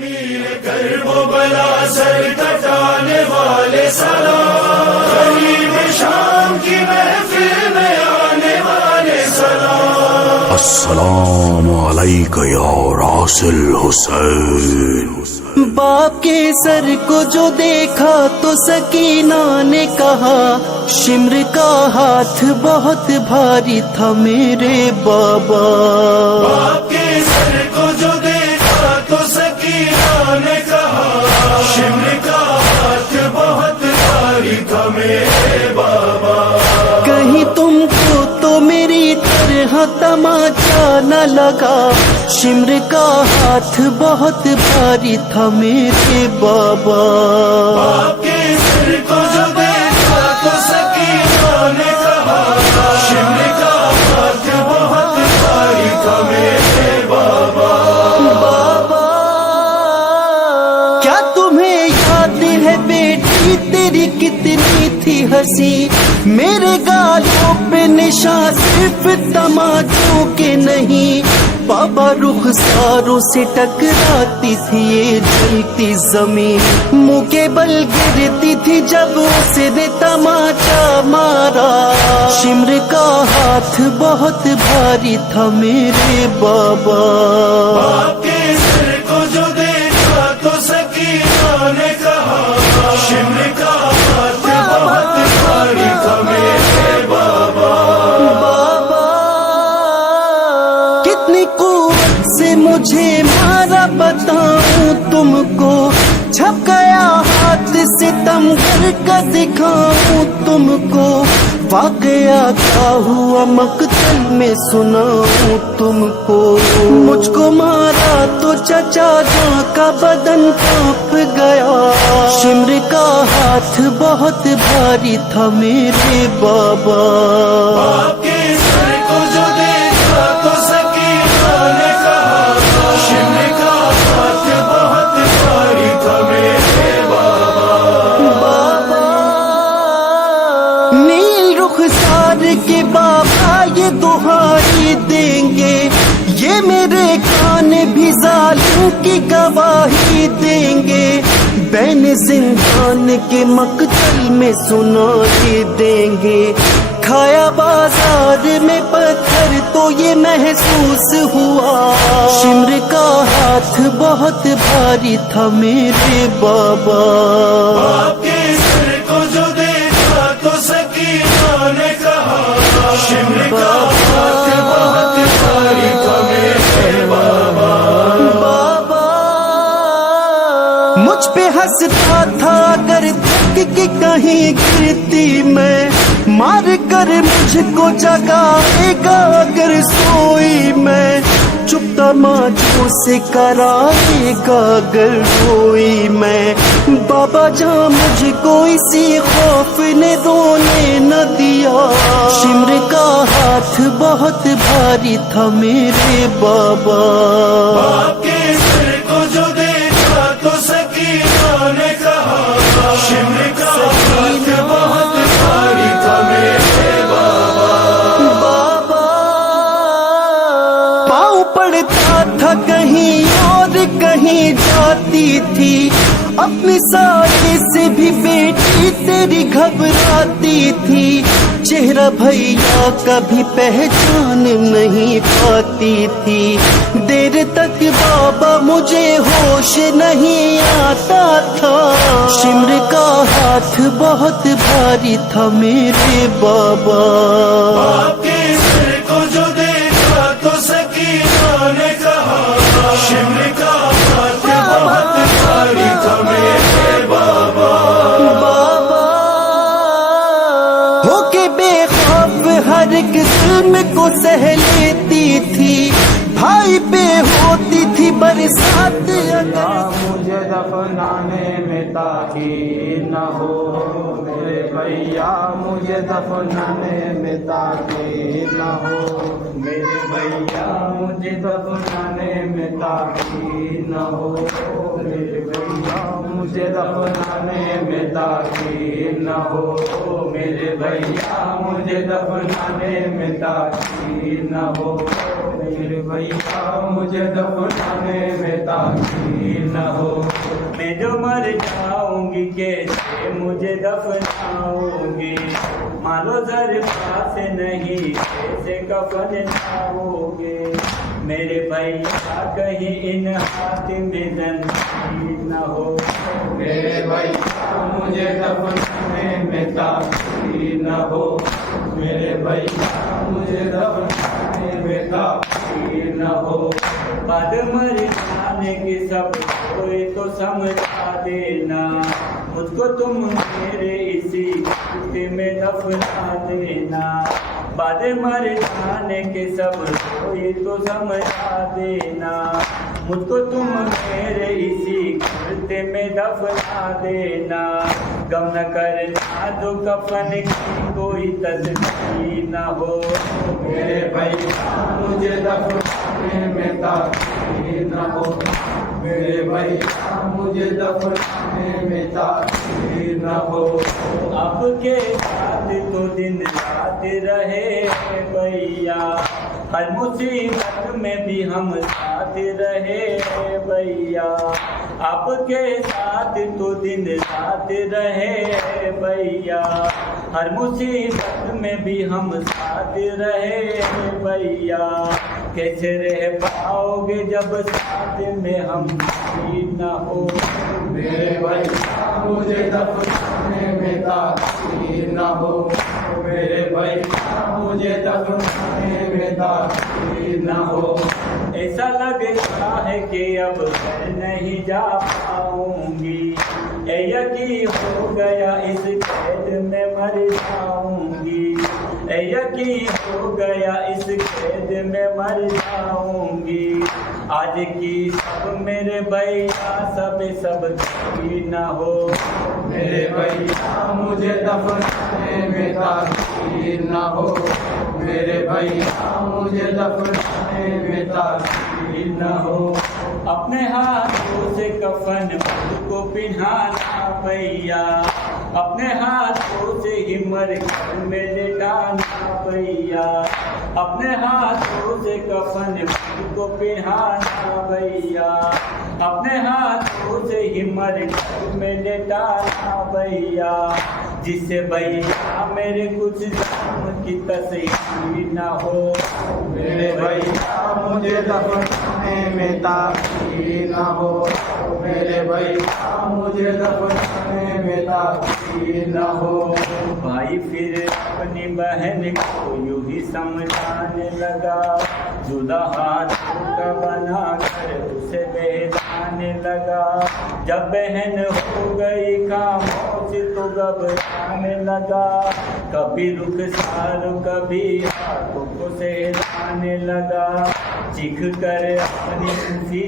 मीर कर्बो बला सर कटाने वाले सलाम, गरीब शाम की महफिल में आने वाले सलाम। अस्सलामु अलैका या रासिल हुसैन। बाप के सर को जो देखा तो सकीना ने कहा, शिम्र का हाथ बहुत भारी था मेरे बाबा। बाप के सर को जो देखा तो सकीना ने कहा, शिम्र का हाथ बहुत भारी था मेरे बाबा। कहीं तुमको तो मेरी तरह तमाचा न लगा, शिम्र का हाथ बहुत भारी था मेरे बाबा। बाप के सर को जो देखा तो सकीना ने कहा, शिम्र का हाथ बहुत भारी था मेरे बाबा। बाबा क्या तुम्हें याद है बेटी तेरी कितनी थी हंसी, मेरे गालों पे निशान सिर्फ तमाचों के नहीं। बाबा रुखसारों से टकराती थी ये जलती जमीन, मुंह के बल गिरती थी जब उसने तमाचा मारा। शिम्र का हाथ बहुत भारी था मेरे बाबा। बाप के सर को जो देखा तो सकीना ने कहा, शिम्र का हाथ बहुत भारी था मेरे बाबा। बाबा कितनी कुव्वत से मुझे मारा बताऊं तुमको, छप गया हाथ से तमगर का दिखाऊं तुमको। वाकया क्या हुआ मकतल में सुनाऊं तुमको, मुझको मारा तो चचा जान का बदन कांप गया। शिम्र का हाथ बहुत भारी था मेरे बाबा। बाप के सर को जो देखा तो सकीना ने कहा, शिम्र का हाथ बहुत भारी था मेरे बाबा। बाबा नील रुखसार के बाबा ये दुहाई देंगे, ये मेरे कान भी जालिम की गवाही देंगे। बैन जिंदान के मकतल में सुनाई देंगे, खाया बाजार में पत्थर तो ये महसूस हुआ। शिम्र का हाथ बहुत भारी था मेरे बाबा। बाप के सर को जो देखा तो सकीना ने कहा, शिम्र का हाथ बहुत भारी था मेरे बाबा। बाबा मुझ पे हंसता था अगर थक के कहीं गिरती मैं, मार कर मुझको जगाएगा अगर सोई मैं। चुप तमाचों से कराएगा अगर रोई मैं। बाबा जान मुझको इसी खौफ ने रोने न दिया। शिम्र का हाथ बहुत भारी था मेरे बाबा। बाप के सर को जो देखा तो सकीना ने कहा, शिम्र का हाथ बहुत भारी था मेरे बाबा। बाबा पाँव पड़ता था कहीं और कहीं जाती थी, अपनी साड़ी से भी बेटी तेरी घबराती थी। चेहरा भैया कभी पहचान नहीं पाती थी, देर तक बाबा मुझे होश नहीं आता था। शिम्र का हाथ बहुत भारी था मेरे बाबा। बाप के सर को जो देखा तो सकीना ने कहा, शिम्र का हाथ बहुत भारी था मेरे बाबा। बाबा होके बेखौफ हर एक जुल्म को सह लेती थी, भाई पे होती थी बरसात अगर। मुझे दफनाने में ताकीर न हो मेरे भैया, मुझे दफनाने में ताकीर न हो मेरे भैया, मुझे दफनाने में ताकीर न हो मेरे भैया, मुझे दफनाने में ताकीर न हो मेरे भैया, मुझे दफनाने में ताकीर न हो। मेरे भैया मुझे दफनाने में ताखीर न हो। मैं जो मर जाऊंगी कैसे मुझे दफनाओगे, मानो जर पास नहीं कैसे कफन लाओगे। मेरे भैया कहीं इन हाथ में जंजीर न हो। मेरे भैया मुझे दफनाने में ताखीर न हो। मेरे भैया मुझे दफनाने में ताखीर न हो। बाद मर जाने के सब कोई तो समझा देना, मुझको तुम मेरे इसी कुत्ते में दफना देना। बाद मर जाने के सब कोई तो समझा देना, मुझको तुम मेरे इसी कुत्ते में दफना देना। गम न करना जो कफन की कोई तस्वीर न हो। मेरे भैया मुझे दफनाने में ताखीर न हो। मेरे भैया मुझे दफनाने में ताखीर न हो। आपके साथ तो दिन रात रहे भैया, हर मुसीबत में भी हम साथ रहे भैया। आपके साथ तो दिन रात रहे भैया, हर मुसीबत में भी हम साथ रहे भैया। कैसे रह पाओगे जब साथ में हम भी न हो। मेरे भैया मुझे दफनाने में ताखीर न हो। मेरे भैया मुझे दफनाने में ताखीर न हो। ऐसा लगता है कि अब घर नहीं जा पाऊंगी, यकीन हो गया इस कैद में मर जाऊंगी। यकीन हो गया इस कैद में मर जाऊंगी। आज की सब मेरे भैया सब न हो। मेरे भैया मुझे दफनाने में ताखीर न हो। मेरे भैया मुझे दफनाने में ताखीर न हो। अपने हाथों से कफन मुझको पिन्हाना भैया, अपने हाथों से ही मर घर में लेटाना भैया। अपने हाथों से कफन मुझको पिन्हाना भैया, अपने हाथों से ही मर घर में लेटाना भैया। जिससे भैया मेरे कुछ जाम की तस्वीर न हो। मेरे भैया मुझे दफनाने में ताखीर न हो। मेरे भैया मुझे दफनाने में ताखीर न हो। भाई फिर अपनी बहन को यूं ही समझाने लगा, जुदा हाथों का बना कर उसे बहलाने लगा। जब बहन हो गई खामोश तो घबराने लगा, कभी रुखसार कभी हाथों को सहलाने लगा। चीख कर अपनी खुशी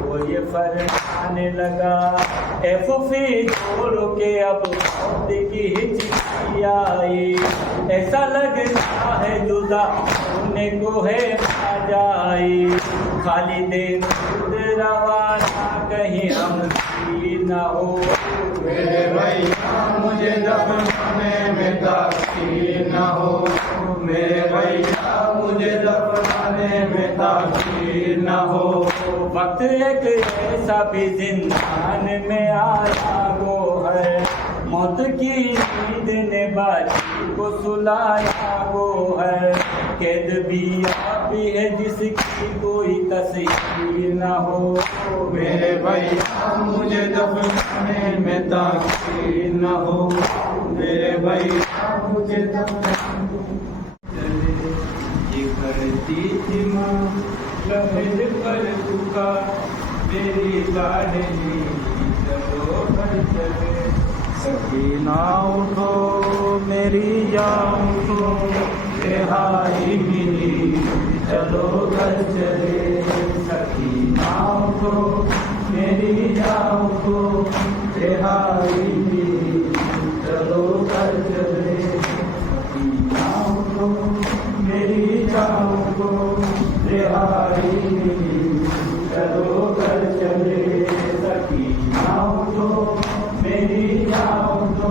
वो ये फरमाने लगा, ए फूफी छोड़ो के अब मौत की हिचकी आई। ऐसा लगता है जुदा होने को है ना जाई, खाली दे खुद रवाना कहीं हम न हो। मेरे भैया मुझे दफनाने में ताखीर न हो। मेरे भैया मुझे दफनाने में ताखीर न हो। वक्त एक ऐसा भी जिंदान में आया वो है, मौत की नींद ने बाजी को सुलाया वो है। कैद भी आप है जिसकी कोई तस्वीर न हो। मेरे भैया मुझे दफनाने में ताखीर न हो। मेरे भैया मुझे दफनाने ये करती थी माँ लहर पर तुका, मेरी लाडली चलो पर चले। सकीना उठो मेरी जान उठो, रिहाई मिली चलो घर चले। सकीना उठो मेरी जान उठो, रिहाई मिली चलो घर चले। सकीना उठो मेरी जान उठो, रिहाई मिली चलो घर चले। सकीना उठो मेरी जाओ तो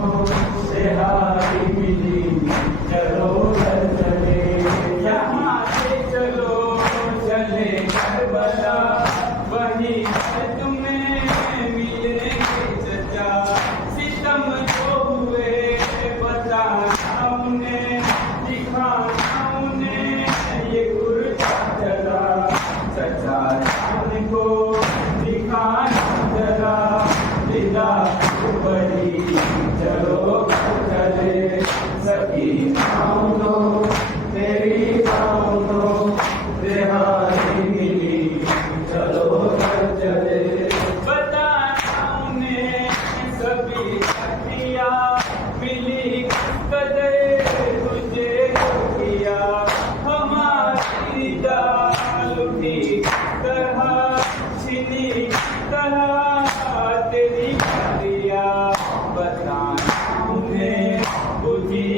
रिहाई मिली चलो घर चले। यहाँ से चलो तरह तेरी बातिया बताना उन्हें बुझी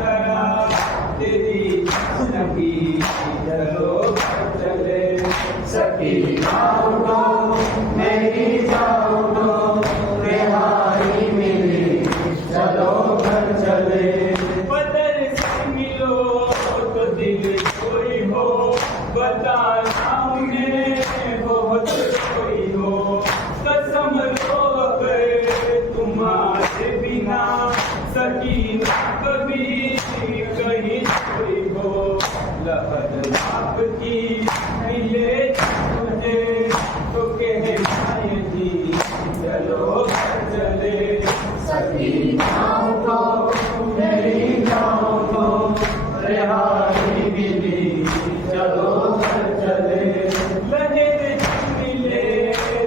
तरह तेरी सकी चलो चले सकी जाओ मेरी जाओ रिहाई मिली चलो घर चले बदल से मिलो तो दिल कोई हो बताना उन्हें बहुत कोई हो कसम लो अगर तुम्हारे बिना सकीना कभी कहीं कोई हो लहर आपकी मिले मुझे तो कहनाए जी चलो चले सकीना को मेरी जाओ को रिहाई मिली चलो चले लहर मिले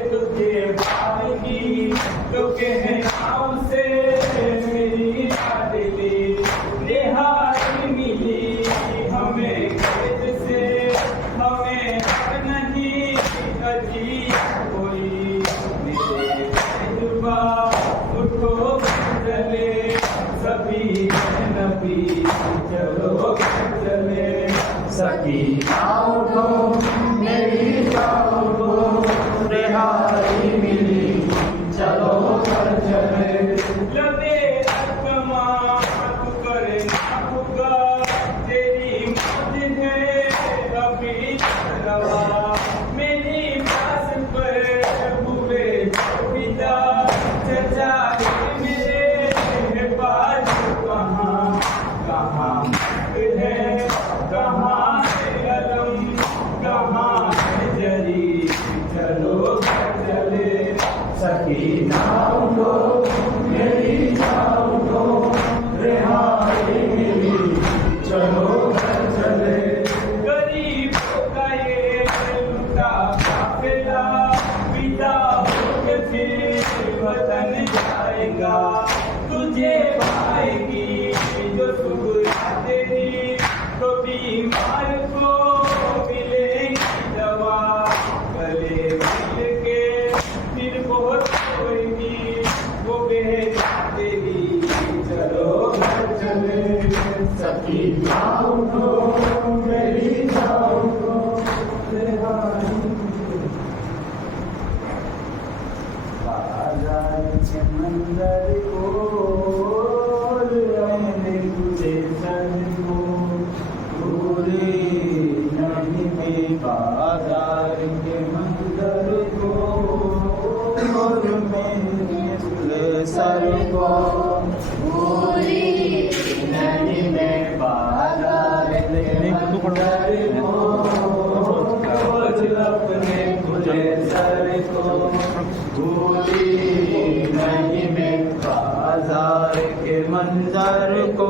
तुझे पाएगी तो कहना उसे मेरी दिली रिहाई मिली हमें कैद से हमें नहीं अजी कोई मेरे जुबा उठो चले सभी नबी चलो चले सकी उठो मेरी जाओ रिहाई मिली चलो चले लबे अकमा तू करना होगा तेरी मौत है अभी रवा मेरी पास पर हुए पिता चचा मेरे पास कहाँ कहाँ है कहाँ है अलम कहाँ है जरी चलो चले सकीना उठो मेरी जाओ रिहाई मिली चलो चले गरीबों का ये लुटा काफिला पिता होके फिर वतन जाएगा तुझे पाएगी जो सुबह तेरी तो बीमार को मिलेगी दवा गले मिल के फिर बहुत होगी वो बेहद तेरी चलो चले सकी जाओ मेरी जाओ बाजार के मंदिर को रहने तुझे सर को पूरी नहीं में बाजार के मंदिर को और मेरे सर को पूरी नहीं में बाजार के मंदिर को अपने तुझे सर को भूली नहीं में बाजार के मंजर को